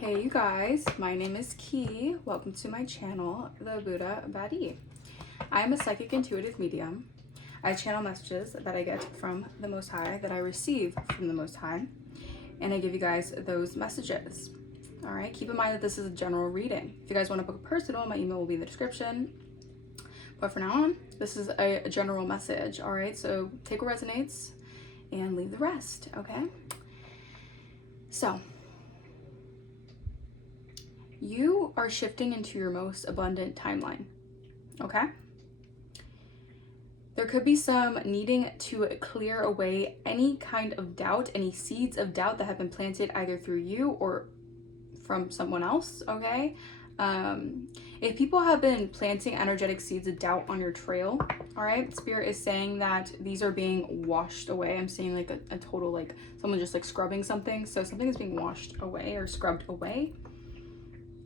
Hey you guys, my name is Key. Welcome to my channel, the Buddha Baddie. I am a psychic intuitive medium. I channel messages that I get from the Most High, that I receive from the Most High, and I give you guys those messages. All right, keep in mind that this is a general reading. If you guys want to book a personal, my email will be in the description. But for now on, this is a general message. All right, so take what resonates and leave the rest, okay? So, you are shifting into your most abundant timeline, okay? There could be some needing to clear away any kind of doubt, any seeds of doubt that have been planted either through you or from someone else, okay? If people have been planting energetic seeds of doubt on your trail, all right, Spirit is saying that these are being washed away. I'm seeing like a total, like someone just like scrubbing something. So something is being washed away or scrubbed away.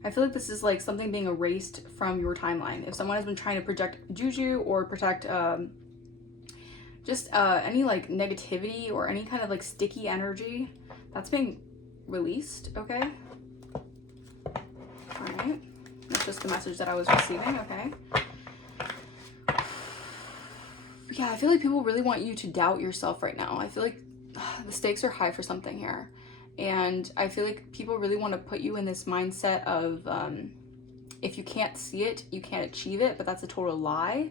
I feel like this is like something being erased from your timeline. If someone has been trying to project juju or protect any like negativity or any kind of like sticky energy, that's being released, okay? All right, that's just the message that I was receiving, okay? Yeah, I feel like people really want you to doubt yourself right now. I feel like the stakes are high for something here. And I feel like people really want to put you in this mindset of if you can't see it, you can't achieve it, but that's a total lie.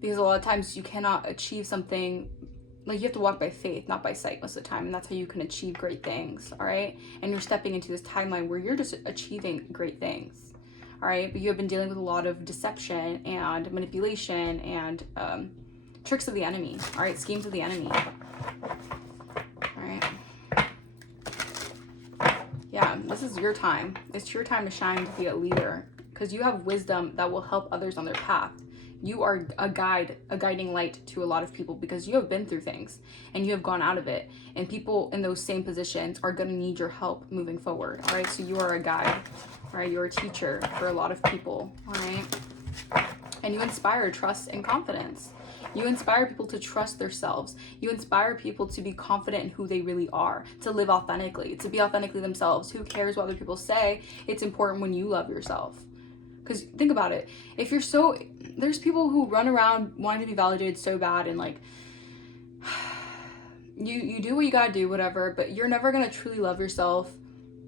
Because a lot of times you cannot achieve something, like you have to walk by faith, not by sight most of the time. And that's how you can achieve great things, all right? And you're stepping into this timeline where you're just achieving great things, all right? But you have been dealing with a lot of deception and manipulation and tricks of the enemy, all right? Schemes of the enemy, all right? Yeah, this is your time. It's your time to shine, to be a leader, because you have wisdom that will help others on their path. You are a guide, a guiding light to a lot of people because you have been through things and you have gone out of it. And people in those same positions are going to need your help moving forward. All right, so you are a guide, all right? You're a teacher for a lot of people, all right? And you inspire trust and confidence. You inspire people to trust themselves. You inspire people to be confident in who they really are, to live authentically, to be authentically themselves. Who cares what other people say? It's important when you love yourself. Because think about it. If you're there's people who run around wanting to be validated so bad and like, you do what you gotta do, whatever, but you're never gonna truly love yourself.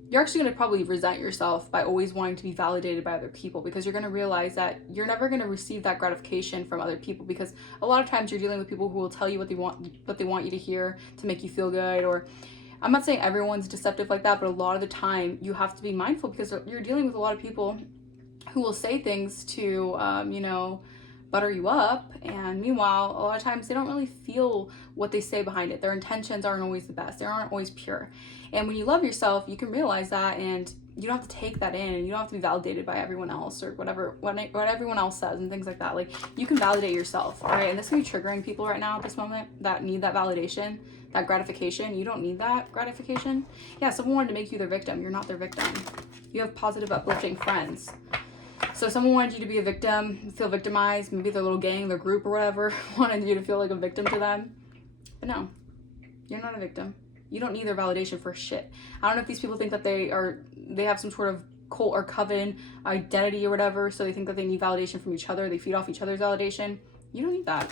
You're actually going to probably resent yourself by always wanting to be validated by other people, because you're going to realize that you're never going to receive that gratification from other people, because a lot of times you're dealing with people who will tell you what they want you to hear to make you feel good. Or I'm not saying everyone's deceptive like that, but a lot of the time you have to be mindful, because you're dealing with a lot of people who will say things to, butter you up, and meanwhile a lot of times they don't really feel what they say behind it. Their intentions aren't always the best. They aren't always pure. And when you love yourself, you can realize that, and you don't have to take that in, and you don't have to be validated by everyone else or what everyone else says and things like that. Like, you can validate yourself, all right? And this can be triggering people right now at this moment that need that validation, that gratification. You don't need that gratification. Yeah, someone wanted to make you their victim. You're not their victim. You have positive, uplifting friends. So someone wanted you to be a victim, feel victimized, maybe their little gang, their group or whatever, wanted you to feel like a victim to them. But no, you're not a victim. You don't need their validation for shit. I don't know if these people think that they have some sort of cult or coven identity or whatever, so they think that they need validation from each other. They feed off each other's validation. You don't need that.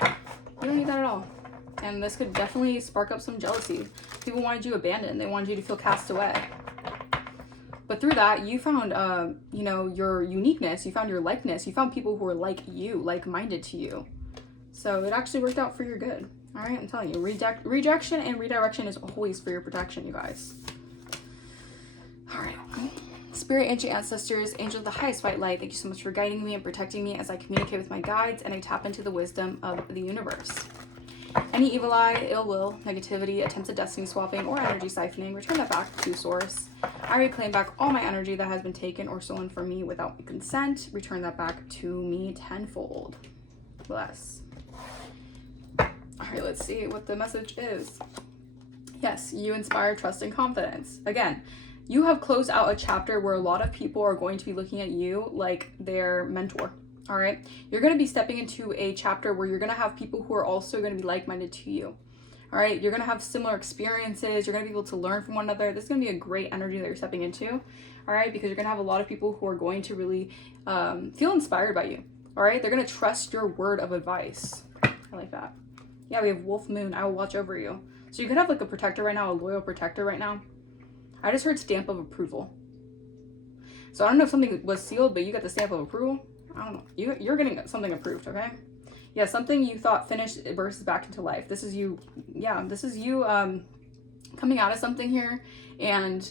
You don't need that at all. And this could definitely spark up some jealousy. People wanted you abandoned. They wanted you to feel cast away. But through that, you found, your uniqueness. You found your likeness. You found people who were like you, like-minded to you. So it actually worked out for your good. All right, I'm telling you, rejection and redirection is always for your protection, you guys. All right. Spirit, ancient ancestors, angel of the highest white light, thank you so much for guiding me and protecting me as I communicate with my guides and I tap into the wisdom of the universe. Any evil eye, ill will, negativity, attempts at destiny swapping, or energy siphoning, return that back to source. I reclaim back all my energy that has been taken or stolen from me without my consent. Return that back to me tenfold. Bless. All right, let's see what the message is. Yes, you inspire trust and confidence. Again, you have closed out a chapter where a lot of people are going to be looking at you like their mentor. All right, you're going to be stepping into a chapter where you're going to have people who are also going to be like-minded to you. All right, you're gonna have similar experiences. You're gonna be able to learn from one another. This is gonna be a great energy that you're stepping into. All right, because you're gonna have a lot of people who are going to really feel inspired by you. All right, they're gonna trust your word of advice. I like that. Yeah, we have Wolf Moon. I will watch over you. So you could have like a protector right now, a loyal protector right now. I just heard stamp of approval. So I don't know if something was sealed, but you got the stamp of approval. I don't know. You're getting something approved, okay? Yeah, something you thought finished bursts back into life. This is you. Yeah, this is you coming out of something here. And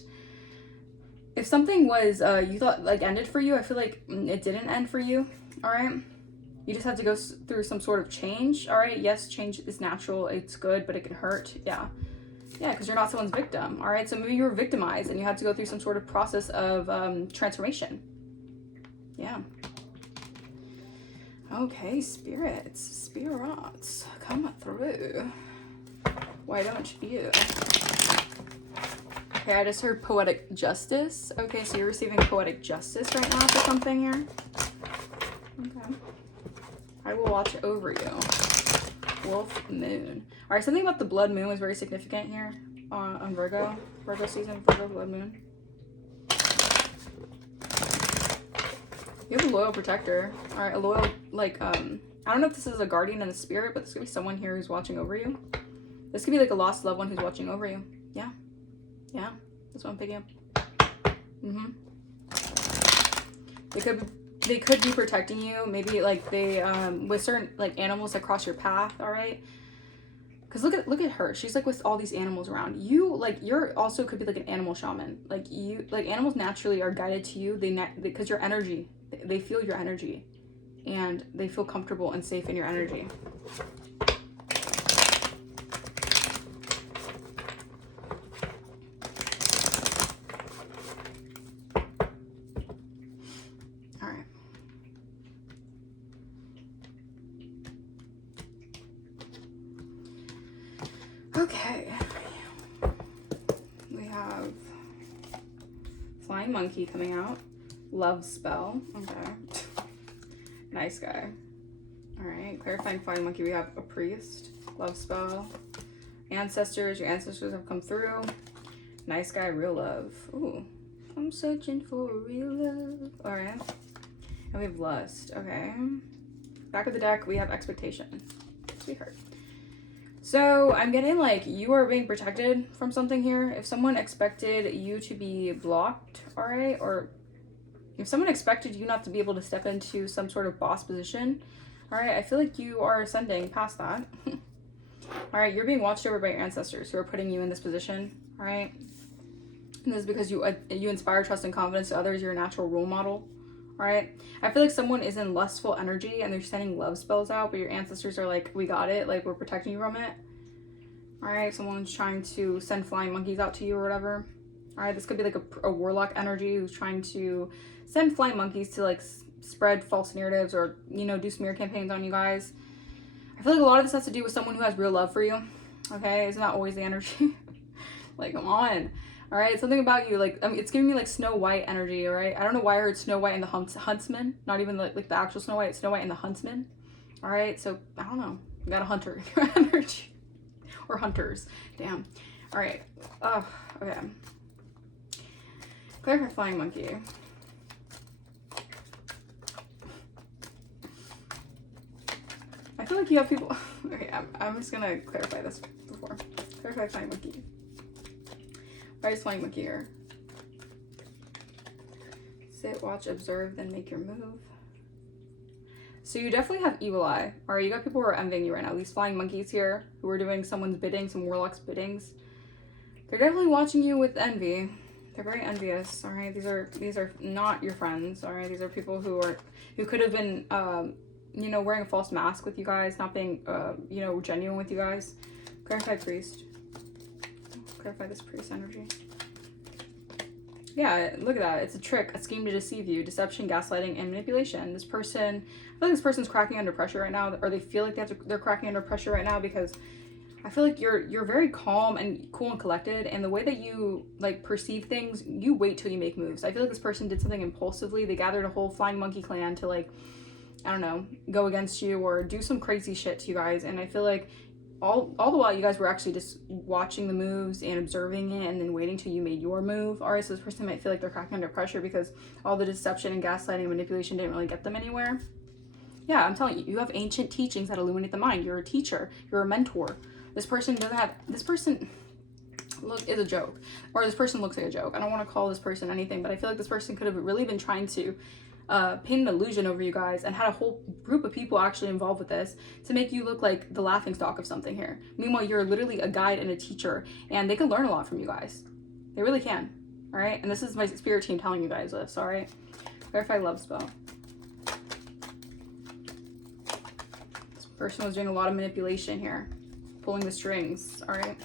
if something was you thought like ended for you, I feel like it didn't end for you. All right. You just have to go through some sort of change. All right. Yes, change is natural. It's good, but it can hurt. Yeah. Yeah, because you're not someone's victim. All right. So maybe you were victimized and you had to go through some sort of process of transformation. Yeah. Okay, spirits, come through. Why don't you? Okay, I just heard poetic justice. Okay, so you're receiving poetic justice right now for something here. Okay. I will watch over you. Wolf Moon. All right, something about the blood moon was very significant here on Virgo season, Virgo blood moon. You have a loyal protector. All right, a loyal, like, I don't know if this is a guardian and a spirit, but there's gonna be someone here who's watching over you. This could be like a lost loved one who's watching over you. Yeah. Yeah, that's what I'm picking up. They could be protecting you. Maybe like they, with certain like animals that cross your path, all right? Because look at her. She's like with all these animals around. You, like, you're also could be like an animal shaman. Like you, like animals naturally are guided to you. Because your energy, they feel your energy, and they feel comfortable and safe in your energy. All right. Okay. We have Flying Monkey coming out. Love Spell. Okay. Nice guy. Alright. Clarifying Flying Monkey. We have a Priest. Love Spell. Ancestors. Your ancestors have come through. Nice guy. Real love. Ooh. I'm searching for real love. Alright. And we have Lust. Okay. Back of the deck, we have Expectation. Sweetheart. So I'm getting like you are being protected from something here. If someone expected you to be blocked, all right, or if someone expected you not to be able to step into some sort of boss position, all right, I feel like you are ascending past that. All right, you're being watched over by your ancestors who are putting you in this position, all right? And this is because you inspire trust and confidence to others. You're a natural role model, all right? I feel like someone is in lustful energy and they're sending love spells out, but your ancestors are like, we got it, like we're protecting you from it. All right, someone's trying to send flying monkeys out to you or whatever. All right, this could be like a warlock energy who's trying to send flying monkeys to like spread false narratives or, you know, do smear campaigns on you guys. I feel like a lot of this has to do with someone who has real love for you. Okay, it's not always the energy. Like, come on. All right, something about you, like, I mean, it's giving me like Snow White energy. All right, I don't know why I heard Snow White and the Huntsman, not even like the actual Snow White. Snow White and the Huntsman. All right, so I don't know. You got a hunter in your energy. Or hunters. Damn. All right. Okay. Clarify Flying Monkey. I feel like you have people. Okay, I'm just gonna clarify this before. Clarify Flying Monkey. Why is Flying Monkey here? Sit, watch, observe, then make your move. So you definitely have evil eye. All right, you got people who are envying you right now. These flying monkeys here who are doing someone's bidding, some warlock's biddings. They're definitely watching you with envy. They're very envious. All right, these are not your friends. All right, these are people who could have been, you know, wearing a false mask with you guys, not being, you know, genuine with you guys. Clarify Priest. Clarify this Priest energy. Yeah, look at that. It's a trick, a scheme to deceive you, deception, gaslighting, and manipulation. This person, I feel like this person's cracking under pressure right now, or they feel like they're cracking under pressure right now because I feel like you're very calm and cool and collected, and the way that you like perceive things, you wait till you make moves. I feel like this person did something impulsively. They gathered a whole flying monkey clan to like, I don't know, go against you or do some crazy shit to you guys, and I feel like all the while you guys were actually just watching the moves and observing it and then waiting till you made your move. All right, so this person might feel like they're cracking under pressure because all the deception and gaslighting and manipulation didn't really get them anywhere. Yeah, I'm telling you, you have ancient teachings that illuminate the mind. You're a teacher. You're a mentor. This person doesn't have, this person is a joke, or this person looks like a joke. I don't want to call this person anything, but I feel like this person could have really been trying to paint an illusion over you guys and had a whole group of people actually involved with this to make you look like the laughingstock of something here. Meanwhile, you're literally a guide and a teacher, and they can learn a lot from you guys. They really can. All right, and this is my spirit team telling you guys this. All right, clarify love spell. This person was doing a lot of manipulation here, pulling the strings. All right,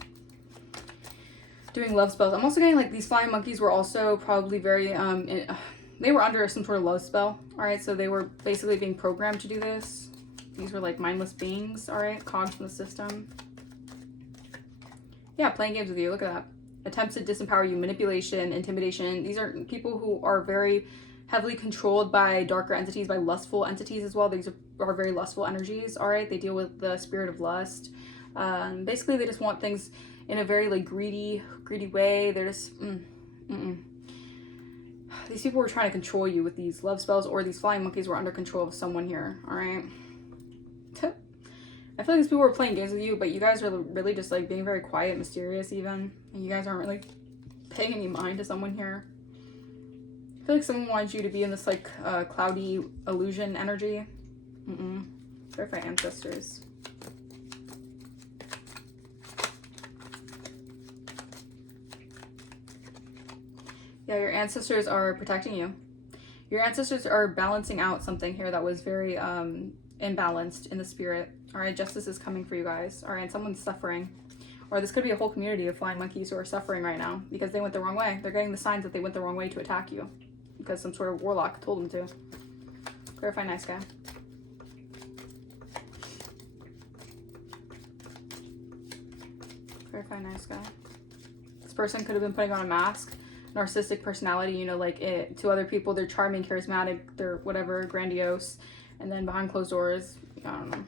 doing love spells. I'm also getting like these flying monkeys were also probably very they were under some sort of love spell. All right, so they were basically being programmed to do this. These were like mindless beings. All right, cogs in the system. Yeah, playing games with you. Look at that. Attempts to disempower you, manipulation, intimidation. These are people who are very heavily controlled by darker entities, by lustful entities as well. These are very lustful energies. All right, they deal with the spirit of lust. Basically, they just want things in a very like greedy way. They're just these people were trying to control you with these love spells, or these flying monkeys were under control of someone here. All right. I feel like these people were playing games with you, but you guys are really just like being very quiet, mysterious even, and you guys aren't really paying any mind to someone here. I feel like someone wanted you to be in this like cloudy illusion energy. Clarify ancestors. Yeah, your ancestors are protecting you. Your ancestors are balancing out something here that was very imbalanced in the spirit. All right, justice is coming for you guys. All right, and someone's suffering. Or this could be a whole community of flying monkeys who are suffering right now because they went the wrong way. They're getting the signs that they went the wrong way to attack you because some sort of warlock told them to. Clarify nice guy. Clarify nice guy. This person could have been putting on a mask. Narcissistic personality, you know, like it to other people they're charming, charismatic, they're whatever, grandiose, and then behind closed doors, I don't know.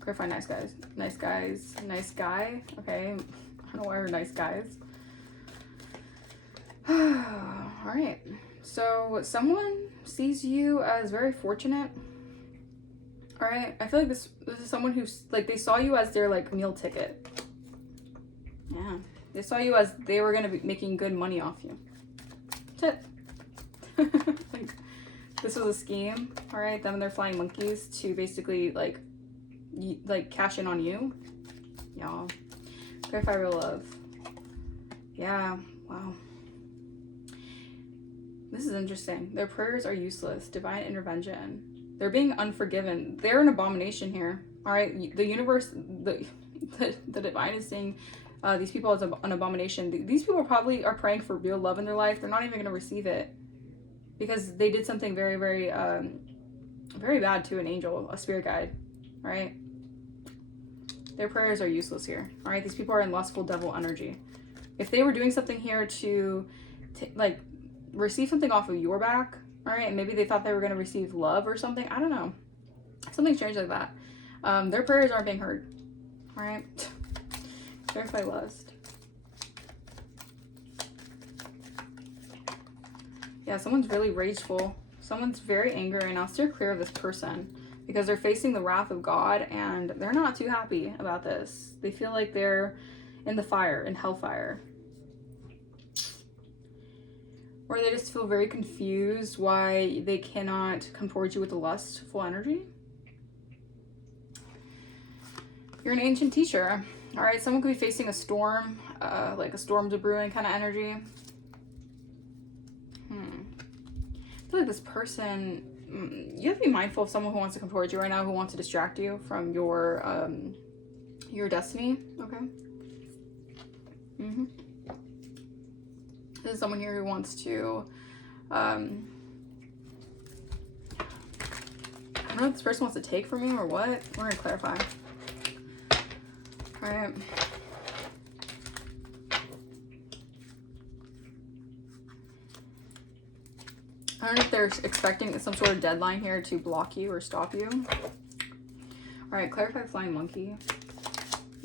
Clarify nice guys. Nice guys. Nice guy. Okay, I don't know why I heard nice guys. All right, so someone sees you as very fortunate. All right, I feel like this is someone who's like, they saw you as their like meal ticket. Yeah, they saw you as they were gonna be making good money off you. Tip. Like, this was a scheme. All right, them and their flying monkeys to basically like cash in on you. Y'all. Clarify real love. Yeah. Wow. This is interesting. Their prayers are useless. Divine intervention. They're being unforgiven. They're an abomination here. All right. The universe, the divine is saying these people as an abomination. These people probably are praying for real love in their life. They're not even going to receive it because they did something very, very, very bad to an angel, a spirit guide. All right. Their prayers are useless here. All right. These people are in lustful devil energy. If they were doing something here to like receive something off of your back, all right, and maybe they thought they were going to receive love or something. I don't know. Something strange like that. Their prayers aren't being heard. All right. Clarify lust. Yeah, someone's really rageful. Someone's very angry right now. Steer clear of this person because they're facing the wrath of God and they're not too happy about this. They feel like they're in the fire, in hellfire. Or they just feel very confused why they cannot come towards you with the lustful energy. You're an ancient teacher. All right, someone could be facing a storm, like a storm's a brewing kind of energy. I feel like this person, you have to be mindful of someone who wants to come towards you right now, who wants to distract you from your destiny. Okay. This is someone here who wants to, I don't know if this person wants to take from you or what. We're gonna clarify. All right. I don't know if they're expecting some sort of deadline here to block you or stop you. All right, clarify flying monkey.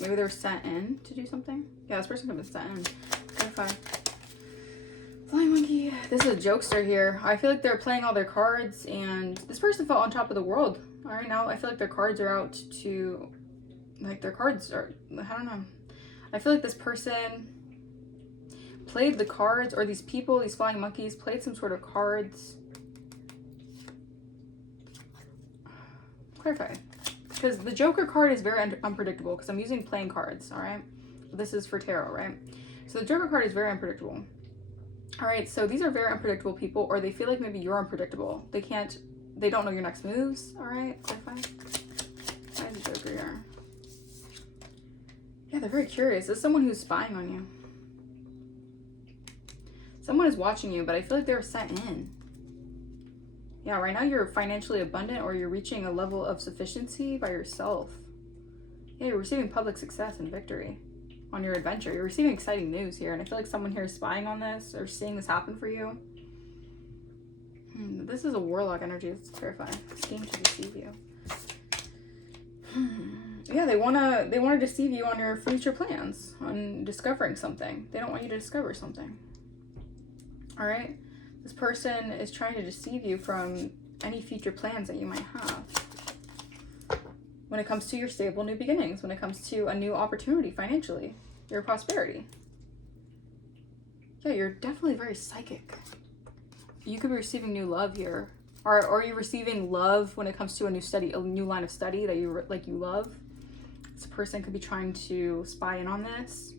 Maybe they were sent in to do something. Yeah, this person could have been sent in. Clarify. Flying monkey. This is a jokester here. I feel like they're playing all their cards, and this person felt on top of the world. All right, now I feel like their cards are out to, like their cards are, I don't know. I feel like this person played the cards, or these people, these flying monkeys, played some sort of cards. Clarify. Because the Joker card is very unpredictable, because I'm using playing cards, all right? This is for tarot, right? So the Joker card is very unpredictable. All right, so these are very unpredictable people, or they feel like maybe you're unpredictable. They don't know your next moves, all right? Clarify. Why is the Joker here? Yeah, they're very curious. This is someone who's spying on you. Someone is watching you, but I feel like they were sent in. Yeah, right now you're financially abundant, or you're reaching a level of sufficiency by yourself. Yeah, you're receiving public success and victory on your adventure. You're receiving exciting news here, and I feel like someone here is spying on this or seeing this happen for you. This is a Warlock energy. Let's clarify. Scheme to deceive you. Yeah, they wanna deceive you on your future plans, on discovering something. They don't want you to discover something. All right, this person is trying to deceive you from any future plans that you might have. When it comes to your stable new beginnings, when it comes to a new opportunity financially, your prosperity. Yeah, you're definitely very psychic. You could be receiving new love here. Or you're receiving love when it comes to a new line of study that you love. This person could be trying to spy in on this.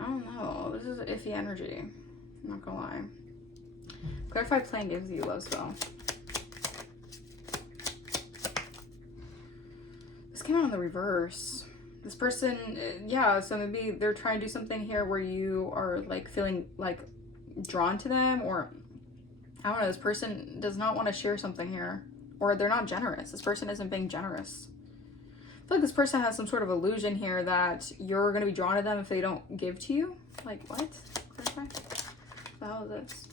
I don't know. This is iffy energy. I'm not gonna lie. Clarify playing games that you love spell. This came out in the reverse. This person, yeah, so maybe they're trying to do something here where you are like feeling like drawn to them, or I don't know, this person does not want to share something here, or they're not generous. This person isn't being generous. I feel like this person has some sort of illusion here that you're going to be drawn to them if they don't give to you. Like, what? Clarify. What the hell is this?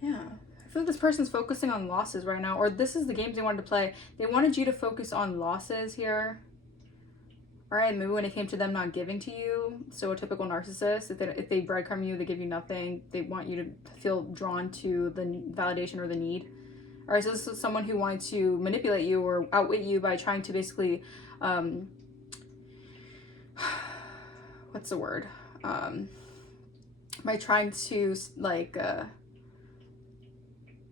Yeah. I feel like this person's focusing on losses right now, or this is the games they wanted to play. They wanted you to focus on losses here. All right, maybe when it came to them not giving to you, so a typical narcissist, if they breadcrumb you, they give you nothing, they want you to feel drawn to the validation or the need. All right, so this is someone who wanted to manipulate you or outwit you by trying to basically, what's the word? By trying to like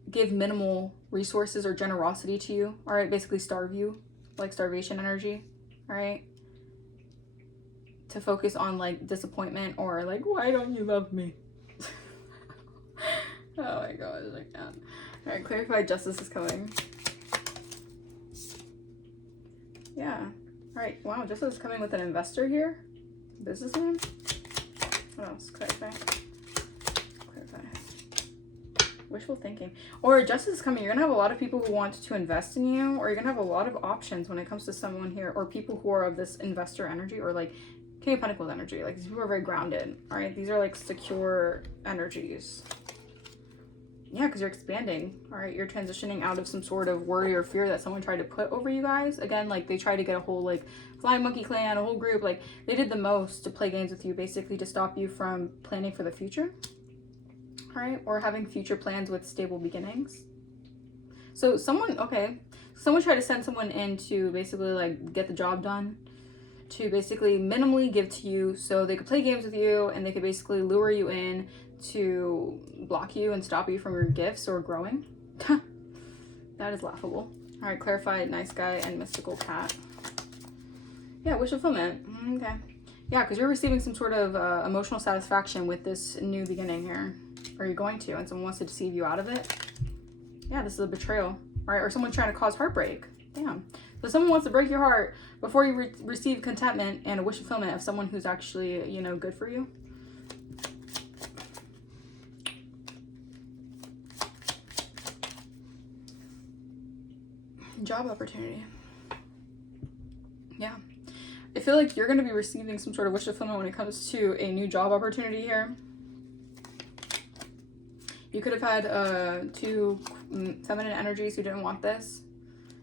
give minimal resources or generosity to you. All right, basically starve you, like starvation energy. All right. To focus on like disappointment or like, why don't you love me? Oh my god, I can't. All right, clarify justice is coming. Yeah. All right, wow, justice is coming with an investor here. Businessman. What else? Clarify. Clarify. Wishful thinking. Or justice is coming. You're gonna have a lot of people who want to invest in you, or you're gonna have a lot of options when it comes to someone here, or people who are of this investor energy, or like King of Pentacles energy. Like, these people are very grounded. All right, these are like secure energies. Yeah, because you're expanding. All right, you're transitioning out of some sort of worry or fear that someone tried to put over you guys. Again, like they tried to get a whole like flying monkey clan, a whole group. Like they did the most to play games with you, basically to stop you from planning for the future. All right, or having future plans with stable beginnings. So someone tried to send someone in to basically like get the job done, to basically minimally give to you so they could play games with you, and they could basically lure you in to block you and stop you from your gifts or growing. That is laughable. All right, clarify nice guy and mystical cat. Yeah, wish fulfillment. Okay. Yeah, because you're receiving some sort of emotional satisfaction with this new beginning here. Or you're going to, and someone wants to deceive you out of it. Yeah, this is a betrayal. All right, or someone trying to cause heartbreak. Damn. So someone wants to break your heart before you receive contentment and a wish fulfillment of someone who's actually, you know, good for you. Job opportunity. Yeah. I feel like you're going to be receiving some sort of wish fulfillment when it comes to a new job opportunity here. You could have had two feminine energies who didn't want this,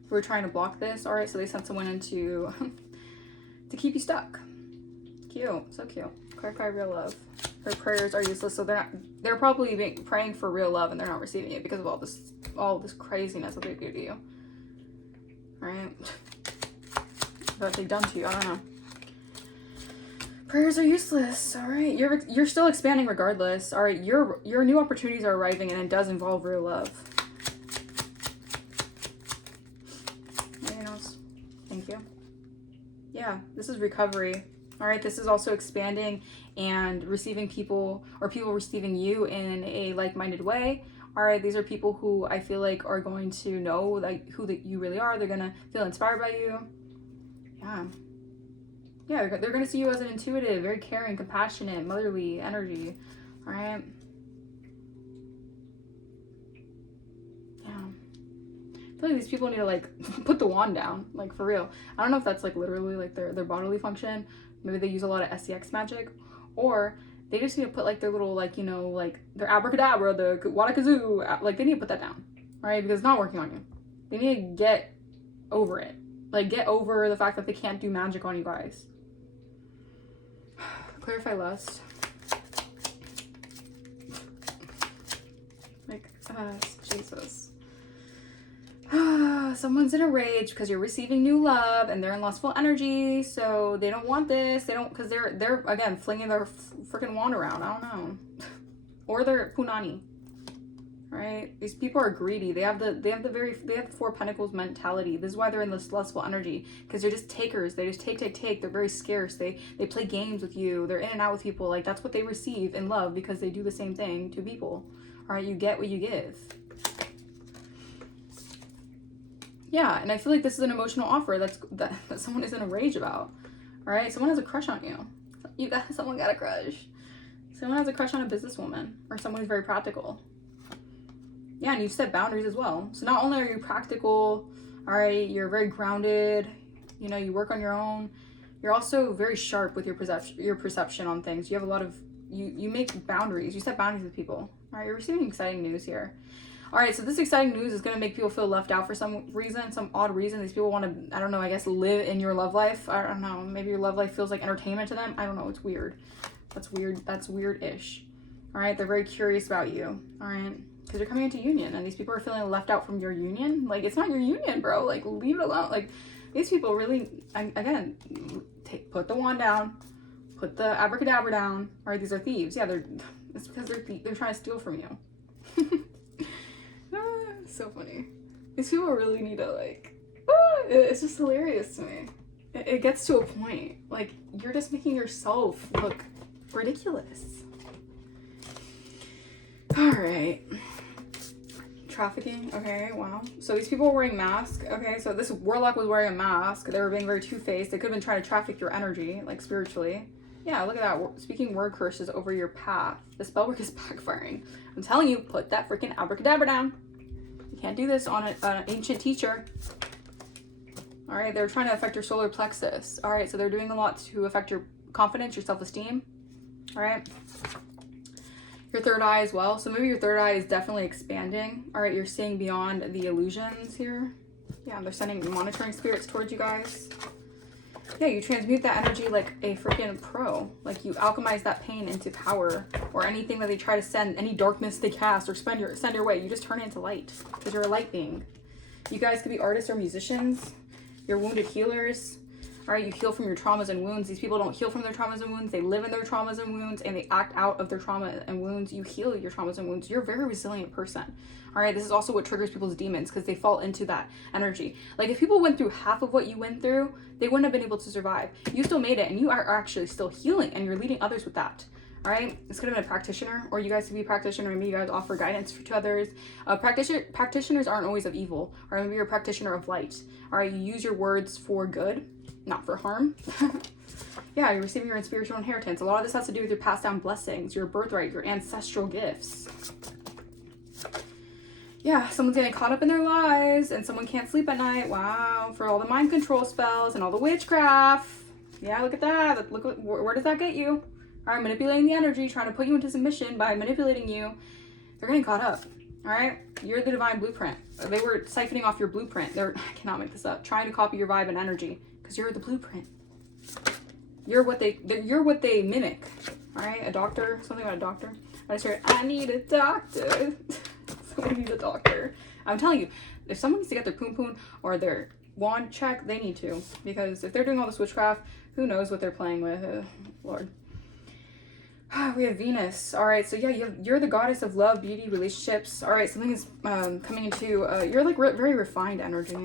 who were trying to block this. All right, so they sent someone into to keep you stuck. Cute, so cute. Clarify real love. Her prayers are useless, so they're probably praying for real love and they're not receiving it because of all this craziness that they do to you. Right? What have they done to you? I don't know. Prayers are useless. All right, you're still expanding regardless. All right, your new opportunities are arriving, and it does involve real love. Anything else? Thank you. Yeah, this is recovery. All right, this is also expanding and receiving people, or people receiving you in a like-minded way. All right, these are people who I feel like are going to know like who you really are. They're gonna feel inspired by you. Yeah, they're gonna see you as an intuitive, very caring, compassionate, motherly energy. All right. Yeah. I feel like these people need to like put the wand down, like for real. I don't know if that's like literally like their bodily function. Maybe they use a lot of SCX magic, or they just need to put like their little like, you know, like their abracadabra, the wadakazoo, like they need to put that down, right? Because it's not working on you. They need to get over it. Like get over the fact that they can't do magic on you guys. Clarify lust. Like, Jesus. Someone's in a rage because you're receiving new love and they're in lustful energy, so they don't want this. They don't, because they're again flinging their freaking wand around. I don't know, or they're punani, right? These people are greedy. They have the Four Pentacles mentality. This is why they're in this lustful energy, because they're just takers. They just take. They're very scarce. They play games with you. They're in and out with people. Like that's what they receive in love, because they do the same thing to people. All right, you get what you give. Yeah, and I feel like this is an emotional offer that someone is in a rage about. All right, someone has a crush on you. Someone got a crush. Someone has a crush on a businesswoman or someone who's very practical. Yeah, and you've set boundaries as well. So not only are you practical, all right, you're very grounded. You know, you work on your own. You're also very sharp with your perception on things. You have a lot of you make boundaries. You set boundaries with people. All right, you're receiving exciting news here. All right, so this exciting news is going to make people feel left out for some reason, some odd reason. These people want to, I don't know, I guess live in your love life. I don't know. Maybe your love life feels like entertainment to them. I don't know. It's weird. That's weird. That's weird-ish. All right, they're very curious about you. All right, because you're coming into union, and these people are feeling left out from your union. Like, it's not your union, bro. Like, leave it alone. Like, these people really, again, put the wand down. Put the abracadabra down. All right, these are thieves. Yeah, it's because they're trying to steal from you. So funny. These people really need to like, it's just hilarious to me. It gets to a point, like you're just making yourself look ridiculous. All right, trafficking. Okay, wow. So these people are wearing masks. Okay, so this warlock was wearing a mask. They were being very two-faced. They could have been trying to traffic your energy, like spiritually. Yeah, look at that. Speaking word curses over your path. The spell work is backfiring. I'm telling you, put that freaking abracadabra down. You can't do this on an ancient teacher. All right, they're trying to affect your solar plexus. All right, so they're doing a lot to affect your confidence, your self-esteem. All right, your third eye as well. So maybe your third eye is definitely expanding. All right, you're seeing beyond the illusions here. Yeah, they're sending monitoring spirits towards you guys. Yeah, you transmute that energy like a freaking pro. Like you alchemize that pain into power, or anything that they try to send, any darkness they cast or send your way, you just turn it into light, because you're a light being. You guys could be artists or musicians. You're wounded healers. All right, you heal from your traumas and wounds. These people don't heal from their traumas and wounds. They live in their traumas and wounds, and they act out of their trauma and wounds. You heal your traumas and wounds. You're a very resilient person. All right, this is also what triggers people's demons, because they fall into that energy. Like if people went through half of what you went through, they wouldn't have been able to survive. You still made it, and you are actually still healing, and you're leading others with that. All right, this could have been a practitioner, or you guys could be a practitioner. Maybe you guys offer guidance to others. Practitioners aren't always of evil, or maybe you're a practitioner of light. All right, you use your words for good, not for harm. Yeah, you're receiving your spiritual inheritance. A lot of this has to do with your passed down blessings, your birthright, your ancestral gifts. Yeah, someone's getting caught up in their lies, and someone can't sleep at night. Wow, for all the mind control spells and all the witchcraft. Yeah, look at that. Look, where does that get you? All right, manipulating the energy, trying to put you into submission by manipulating you. They're getting caught up. All right, you're the divine blueprint. They were siphoning off your blueprint. I cannot make this up. Trying to copy your vibe and energy, because you're the blueprint. You're what they mimic. All right, a doctor, something about a doctor. I just heard, I need a doctor. Someone needs a doctor. I'm telling you, if someone needs to get their poon poon or their wand check, they need to, because if they're doing all this witchcraft, who knows what they're playing with. Lord. We have Venus. All right, so yeah, you're the goddess of love, beauty, relationships. All right, something is coming into you're like very refined energy.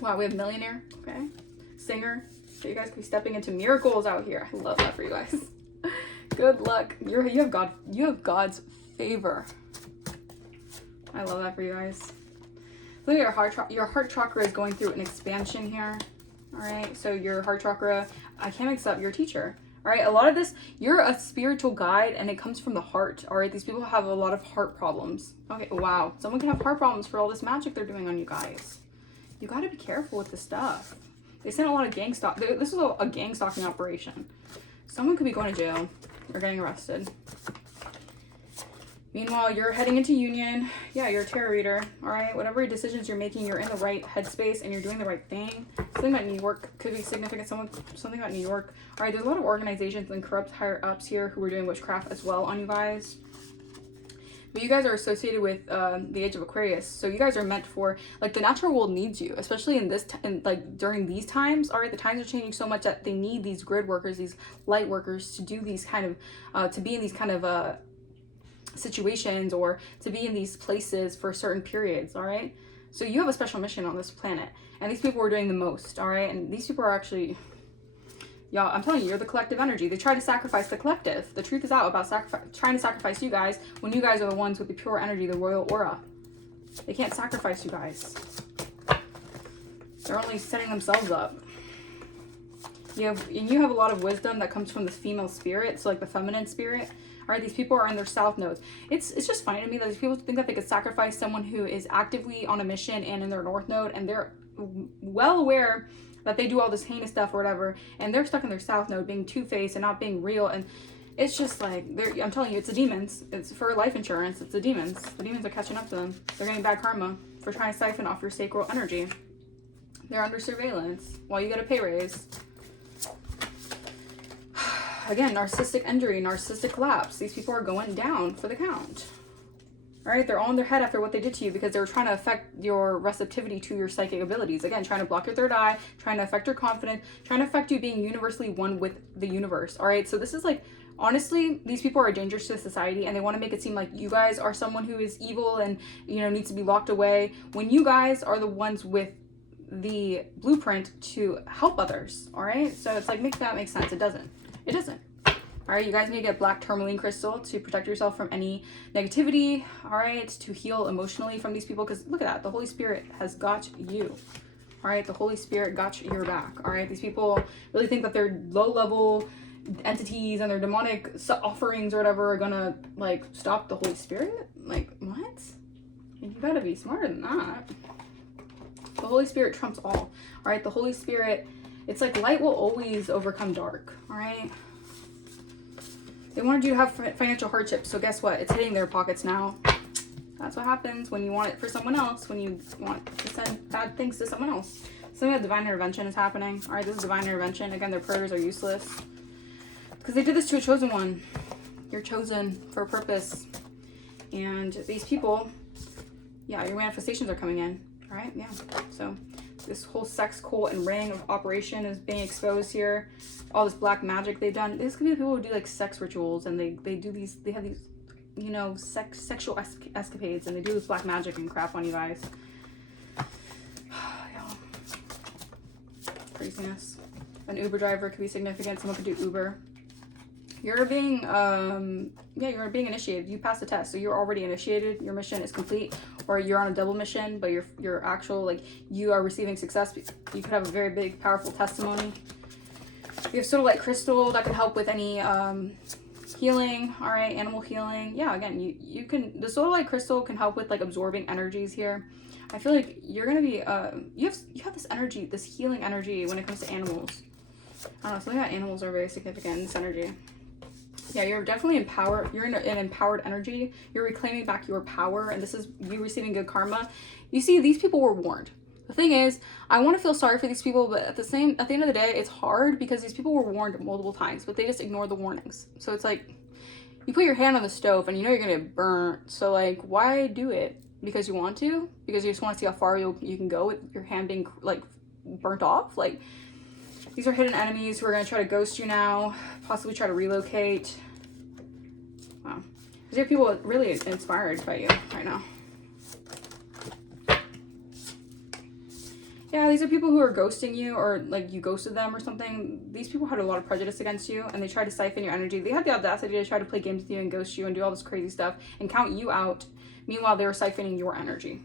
Wow, we have millionaire. Okay, singer. So you guys could be stepping into miracles out here. I love that for you guys. Good luck. You have God's favor. I love that for you guys. Look at your heart chakra is going through an expansion here. All right, so your heart chakra, I can't mix up your teacher. All right, a lot of this, you're a spiritual guide and it comes from the heart. All right, these people have a lot of heart problems. Okay, wow, someone can have heart problems for all this magic they're doing on you guys. You got to be careful with this stuff. They sent a lot of gangstalk. This is a gangstalking operation. Someone could be going to jail or getting arrested. Meanwhile, you're heading into union. Yeah, you're a tarot reader. All right, whatever decisions you're making, you're in the right headspace and you're doing the right thing. Something about New York could be significant. Something about New York. All right, there's a lot of organizations and corrupt higher ups here who are doing witchcraft as well on you guys. But you guys are associated with the age of Aquarius, so you guys are meant for, like, the natural world needs you, especially in this like during these times. All right, the times are changing so much that they need these grid workers, these light workers, to do these kind of to be in these kind of situations or to be in these places for certain periods. All right, so you have a special mission on this planet, and these people are doing the most. All right, and these people are actually, y'all, I'm telling you, you're the collective energy. They try to sacrifice the collective. The truth is out about trying to sacrifice you guys when you guys are the ones with the pure energy, the royal aura. They can't sacrifice you guys. They're only setting themselves up. You have a lot of wisdom that comes from this female spirit, so like the feminine spirit. All right, these people are in their south nodes. It's just funny to me that these people think that they could sacrifice someone who is actively on a mission and in their north node, and they're well aware that they do all this heinous stuff or whatever, and they're stuck in their south node being two-faced and not being real. And it's just like, I'm telling you, it's the demons. It's for life insurance. It's the demons. The demons are catching up to them. They're getting bad karma for trying to siphon off your sacral energy. They're under surveillance while you get a pay raise. Again, narcissistic injury, narcissistic collapse. These people are going down for the count. All right, they're all in their head after what they did to you because they were trying to affect your receptivity to your psychic abilities. Again, trying to block your third eye, trying to affect your confidence, trying to affect you being universally one with the universe. All right, so this is like, honestly, these people are dangerous to society and they want to make it seem like you guys are someone who is evil and, you know, needs to be locked away, when you guys are the ones with the blueprint to help others. All right, so it's like, make that make sense. It doesn't. It doesn't. All right, you guys need to get black tourmaline crystal to protect yourself from any negativity. All right, to heal emotionally from these people, because look at that, the Holy Spirit has got you. All right, the Holy Spirit got your back. All right, these people really think that their low-level entities and their demonic offerings or whatever are gonna like stop the Holy Spirit. Like, what? You gotta be smarter than that. The Holy Spirit trumps all. All right, the Holy Spirit, it's like light will always overcome dark. All right. They wanted you to have financial hardship, so guess what? It's hitting their pockets now. That's what happens when you want it for someone else, when you want to send bad things to someone else. Something like divine intervention is happening. All right, this is divine intervention. Again, their prayers are useless because they did this to a chosen one. You're chosen for a purpose. And these people, yeah, your manifestations are coming in. All right, yeah. So this whole sex cult and ring of operation is being exposed here. All this black magic they've done. This could be the people who do like sex rituals and they have these, you know, sexual escapades, and they do this black magic and crap on you guys. Yeah. Craziness. An Uber driver could be significant. Someone could do Uber. You're being you're being initiated. You passed the test, so you're already initiated. Your mission is complete. Or you're on a double mission, but your actual, like, you are receiving success. You could have a very big, powerful testimony. You have sodalite crystal that can help with any healing. All right, animal healing. Yeah, again, you can, the sodalite crystal can help with like absorbing energies here. I feel like you're gonna be you have this energy, this healing energy when it comes to animals. I don't know, something about animals are very significant in this energy. Yeah, you're definitely empowered. You're in an empowered energy. You're reclaiming back your power, and this is you receiving good karma. You see, these people were warned. The thing is, I want to feel sorry for these people, but at the end of the day, it's hard because these people were warned multiple times, but they just ignore the warnings. So it's like, you put your hand on the stove and you know you're gonna get burnt. So like, why do it? Because you want to? Because you just want to see how far you can go with your hand being like burnt off? Like, these are hidden enemies who are gonna try to ghost you now, possibly try to relocate. Wow. These are people really inspired by you right now. Yeah, these are people who are ghosting you, or like you ghosted them or something. These people had a lot of prejudice against you and they tried to siphon your energy. They had the audacity to try to play games with you and ghost you and do all this crazy stuff and count you out. Meanwhile, they were siphoning your energy.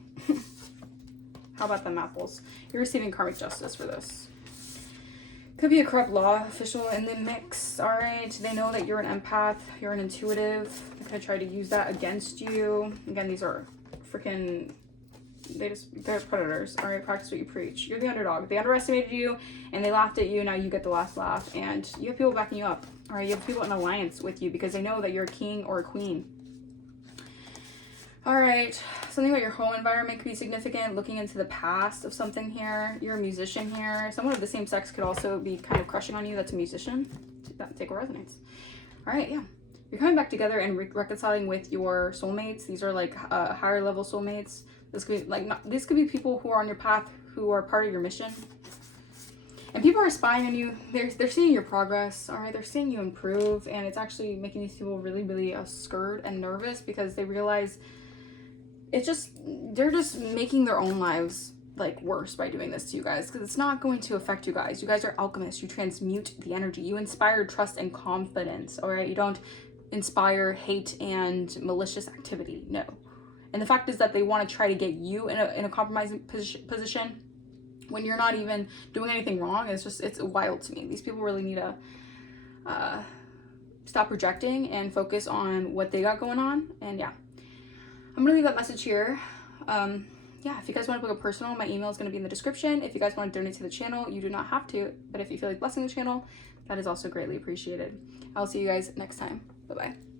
How about them apples? You're receiving karmic justice for this. Could be a corrupt law official in the mix, all right? They know that you're an empath, you're an intuitive. They're gonna try to use that against you. Again, these are freaking... they're predators. All right, practice what you preach. You're the underdog. They underestimated you and they laughed at you. Now you get the last laugh, and you have people backing you up. All right, you have people in alliance with you because they know that you're a king or a queen. All right, something about your home environment could be significant. Looking into the past of something here. You're a musician here. Someone of the same sex could also be kind of crushing on you. That's a musician. Take what resonates. All right, yeah. You're coming back together and reconciling with your soulmates. These are like higher level soulmates. This could be like this could be people who are on your path who are part of your mission. And people are spying on you. They're seeing your progress. All right, they're seeing you improve, and it's actually making these people really, really scared and nervous because they realize they're just making their own lives like worse by doing this to you guys, because it's not going to affect you guys. You guys are alchemists. You transmute the energy. You inspire trust and confidence. All right, you don't inspire hate and malicious activity. No. And the fact is that they want to try to get you in a compromising position when you're not even doing anything wrong. It's wild to me. These people really need to stop projecting and focus on what they got going on. And yeah, I'm gonna leave that message here. Yeah, if you guys want to book a personal, my email is going to be in the description. If you guys want to donate to the channel, you do not have to, but if you feel like blessing the channel, that is also greatly appreciated. I'll see you guys next time. Bye-bye.